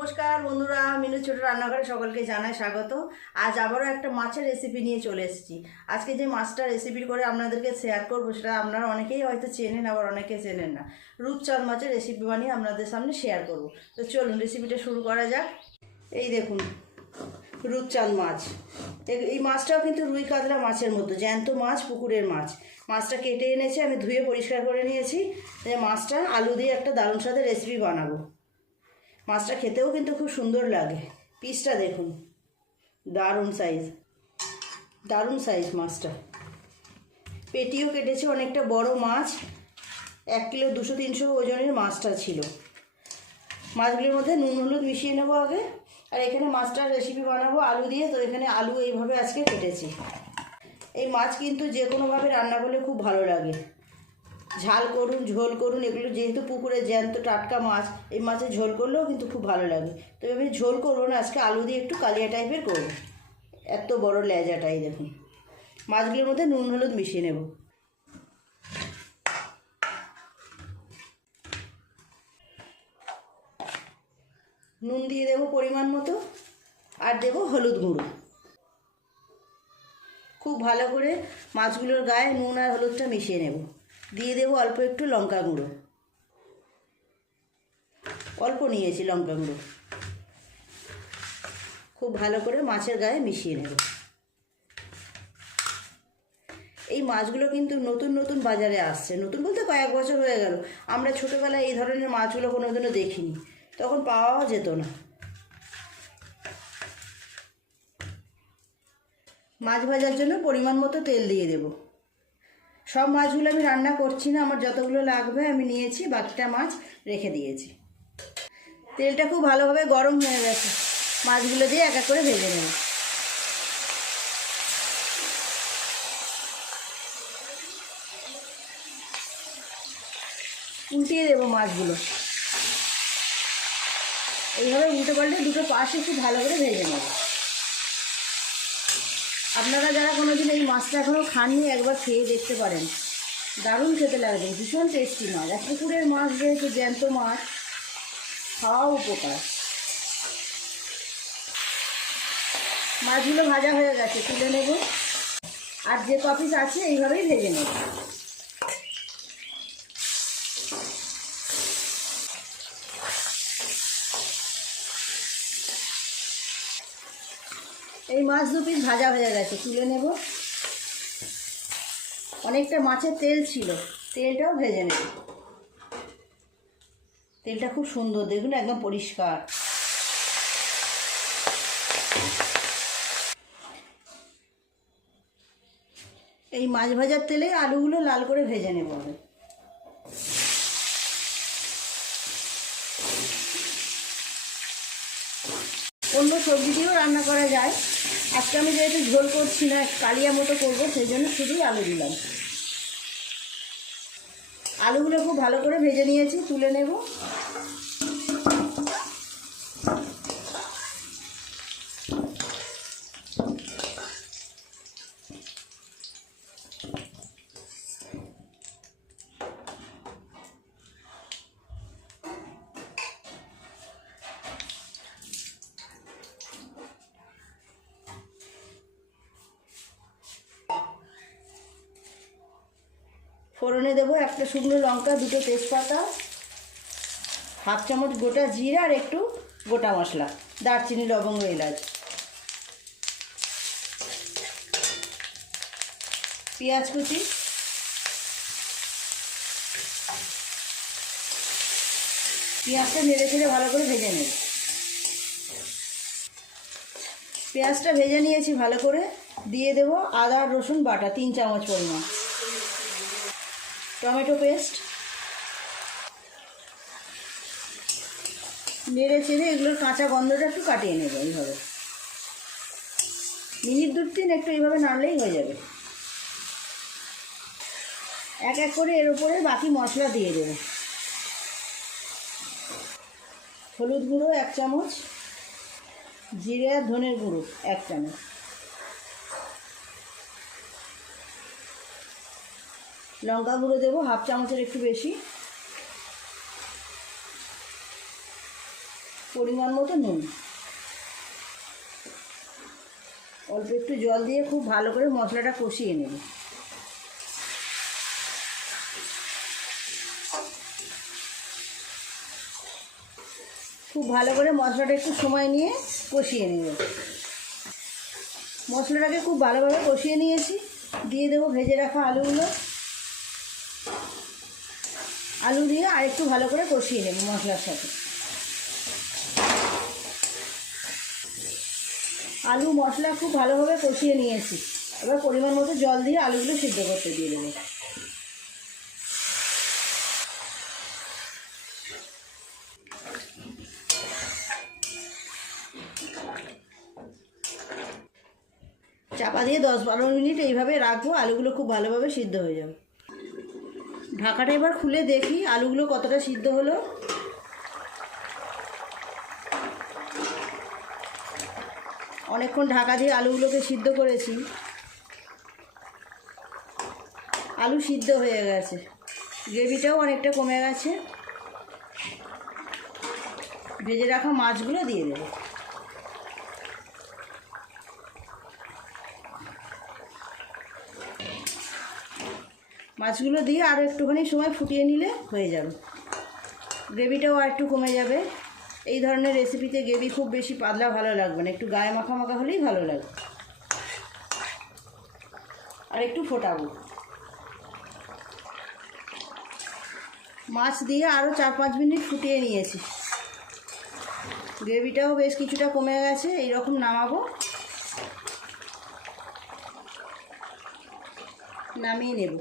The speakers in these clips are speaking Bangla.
নমস্কার বন্ধুরা, মিনু ছোট রান্নাঘরে সকলকে জানাই স্বাগত। আজ আবারও একটা মাছের রেসিপি নিয়ে চলে এসেছি। আজকে যে মাছটা রেসিপি করে আপনাদেরকে শেয়ার করবো সেটা আপনারা অনেকেই হয়তো চেনেন, আবার অনেকে চেনেন না। রূপচাঁদ মাছের রেসিপি বানিয়ে আপনাদের সামনে শেয়ার করব। তো চলুন রেসিপিটা শুরু করা যাক। এই দেখুন রূপচাঁদ মাছ। এই মাছটাও কিন্তু রুই কাতলা মাছের মতো জ্যান্ত মাছ, পুকুরের মাছ। মাছটা কেটে এনেছি, আমি ধুয়ে পরিষ্কার করে নিয়েছি। মাছটা আলু দিয়ে একটা দারুণ স্বাদের রেসিপি বানাবো। মাছটা খেতেও কিন্তু খুব সুন্দর লাগে। পিসটা দেখুন, দারুণ সাইজ, দারুণ সাইজ মাছটা। পেটিও কেটেছে, অনেকটা বড় মাছ। 1 কিলো 200-300 ওজনের মাছটা ছিল। মাছগুলির মধ্যে নুন হলুদ মিশিয়ে নেবো আগে। আর এখানে মাছটার রেসিপি বানাবো আলু দিয়ে, তো এখানে আলু এইভাবে আজকে কেটেছি। এই মাছ কিন্তু যে কোনোভাবে রান্না করলে খুব ভালো লাগে। ঝাল করুন, ঝোল করুন, এগুলো যেহেতু পুকুরে জ্যান্ত টাটকা মাছ, এই মাছের ঝোল করলেও কিন্তু খুব ভালো লাগে। তো আমি ঝোল করবো না, আজকে আলু দিয়ে একটু কালিয়া টাইপের করবো। এত বড় লেজাটাই দেখুন। মাছগুলোর মধ্যে নুন হলুদ মিশিয়ে নেব। নুন দিয়ে দেবো পরিমাণ মতো, আর দেবো হলুদ গুঁড়ো। খুব ভালো করে মাছগুলোর গায়ে নুন আর হলুদটা মিশিয়ে নেব। দিয়ে দেবো অল্প একটু লঙ্কা গুঁড়ো, অল্প নিয়েছি লঙ্কা গুঁড়ো। খুব ভালো করে মাছের গায়ে মিশিয়ে নেব। এই মাছগুলো কিন্তু নতুন নতুন বাজারে আসছে, নতুন বলতে কয়েক বছর হয়ে গেল। আমরা ছোটোবেলায় এই ধরনের মাছগুলো কোনোদিনও দেখিনি, তখন পাওয়াও যেত না। মাছ ভাজার জন্য পরিমাণ মতো তেল দিয়ে দেব। সব মাছগুলো আমি রান্না করছি না, আমার যতগুলো লাগবে আমি নিয়েছি, বাকিটা মাছ রেখে দিয়েছি। তেলটা খুব ভালোভাবে গরম হয়ে গেছে, মাছগুলো দিয়ে এক এক করে ভেজে নেব। উল্টিয়ে দেবো মাছগুলো, এইভাবে উল্টে পাল্টে দুটো পাশে খুব ভালো করে ভেজে নেব। আপনারা যারা কোনোদিন এই মাছটা এখনও খাননি, একবার খেয়ে দেখতে পারেন, দারুণ খেতে লাগবে, ভীষণ টেস্টি মাছ। আর পুকুরের মাছ যেহেতু জ্যান্ত মাছ, খাওয়াও উপকার। মাছগুলো ভাজা হয়ে গেছে, তুলে নেব। আর যে কপিস আছে এইভাবেই ভেজে নেব। এই মাছ 2 পিস ভাজা হয়ে গেছে, তুলে নেব। অনেকটা মাছের তেল ছিল, তেলটাও ভেজে নেব। তেলটা খুব সুন্দর, দেখুন একদম পরিষ্কার। এই মাছ ভাজার তেলে আলুগুলো লাল করে ভেজে নেব আমি। অন্য সবজি দিয়েও রান্না করা যায়, আজকে আমি যেহেতু ঝোল করছি না, কালিয়া মতো করবো, সেই জন্য শুধুই আলু দিলাম। আলুগুলো খুব ভালো করে ভেজে নিয়েছি, তুলে নেব। ফোড়নে দেবো একটা শুকনো লঙ্কা, 2টো তেজপাতা, 1/2 চামচ গোটা জিরা, আর একটু গোটা মশলা, দারচিনি, লবঙ্গ, এলাচ। পেঁয়াজ কুচি, পেঁয়াজটা নেড়ে চেড়ে ভালো করে ভেজে নেব। পেঁয়াজটা ভেজে নিয়েছি ভালো করে, দিয়ে দেবো আদা রসুন বাটা 3 চামচ পরিমাণ, টমেটো পেস্ট। নেড়ে চেড়ে এগুলোর কাঁচা গন্ধটা একটু কাটিয়ে নেব। এইভাবে মিনিট 2-3 একটু এইভাবে নাড়লেই হয়ে যাবে। এক এক করে এর উপরে বাকি মশলা দিয়ে দেব। হলুদ গুঁড়ো 1 চামচ, জিরে আর ধনের গুঁড়ো 1 চামচ, লঙ্কা গুঁড়ো দেবো 1/2 চামচের একটু বেশি, পরিমাণ মতো নুন, অল্প একটু জল দিয়ে খুব ভালো করে মশলাটা কষিয়ে নেব। খুব ভালো করে মশলাটা একটু সময় নিয়ে কষিয়ে নেব। মশলাটাকে খুব ভালোভাবে কষিয়ে নিয়েছি। দিয়ে দেবো ভেজে রাখা আলুগুলো। আলু দিয়ে আরেকটু ভালো করে কষিয়ে নেব মশলার সাথে। আলু মশলা খুব ভালোভাবে কষিয়ে নিয়েছি। এবার পরিমাণ মতো জল দিয়ে আলুগুলো সিদ্ধ করতে দিয়ে দেবো। চাপা দিয়ে 10-12 মিনিট এইভাবে রাখবো, আলুগুলো খুব ভালোভাবে সিদ্ধ হয়ে যাবে। ঢাকাটা এবার খুলে দেখি আলুগুলো কতটা সিদ্ধ হলো। অনেকক্ষণ ঢাকা দিয়ে আলুগুলোকে সিদ্ধ করেছি। আলু সিদ্ধ হয়ে গেছে, গ্রেভিটাও অনেকটা কমে গেছে। ভেজে রাখা মাছগুলো দিয়ে দেবো। মাছগুলো দিয়ে আরও একটুখানি সময় ফুটিয়ে নিলে হয়ে যাবে। গ্রেভিটাও আর একটু কমে যাবে। এই ধরনের রেসিপিতে গ্রেভি খুব বেশি পাতলা ভালো লাগবে না, একটু গায়ে মাখা মাখা হলেই ভালো লাগবে। আর একটু ফোটাবো। মাছ দিয়ে আরও 4-5 মিনিট ফুটিয়ে নিয়েছি। গ্রেভিটাও বেশ কিছুটা কমে গেছে। এইরকম নামাবো, নামিয়ে নেব।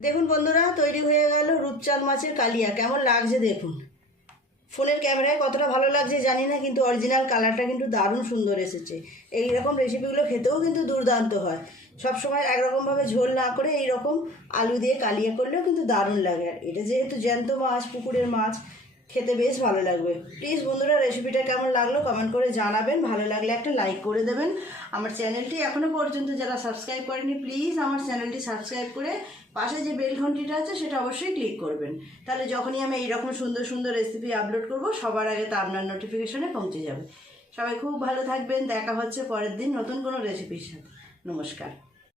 দেখুন বন্ধুরা, তৈরি হয়ে গেল রূপচাঁদ মাছের কালিয়া। কেমন লাগছে দেখুন। ফোনের ক্যামেরায় কতটা ভালো লাগছে জানি না, কিন্তু অরিজিনাল কালারটা কিন্তু দারুণ সুন্দর এসেছে। এই রকম রেসিপিগুলো খেতেও কিন্তু দুর্দান্ত হয়। সবসময় একরকমভাবে ঝোল না করে এই রকম আলু দিয়ে কালিয়া করলেও কিন্তু দারুণ লাগে। আর এটা যেহেতু জ্যান্ত মাছ, পুকুরের মাছ, খেতে বেশ ভালো লাগবে। প্লিজ বন্ধুরা, রেসিপিটা কেমন লাগলো কমেন্ট করে জানাবেন। ভালো লাগলে একটা লাইক করে দেবেন। আমার চ্যানেলটি এখনও পর্যন্ত যারা সাবস্ক্রাইব করেনি, প্লিজ আমার চ্যানেলটি সাবস্ক্রাইব করে পাশে যে বেল ঘন্টিটা আছে সেটা অবশ্যই ক্লিক করবেন। তাহলে যখনই আমি এইরকম সুন্দর সুন্দর রেসিপি আপলোড করব, সবার আগে তা আপনার নোটিফিকেশনে পৌঁছে যাবে। সবাই খুব ভালো থাকবেন। দেখা হচ্ছে পরের দিন নতুন কোনো রেসিপির সাথে। নমস্কার।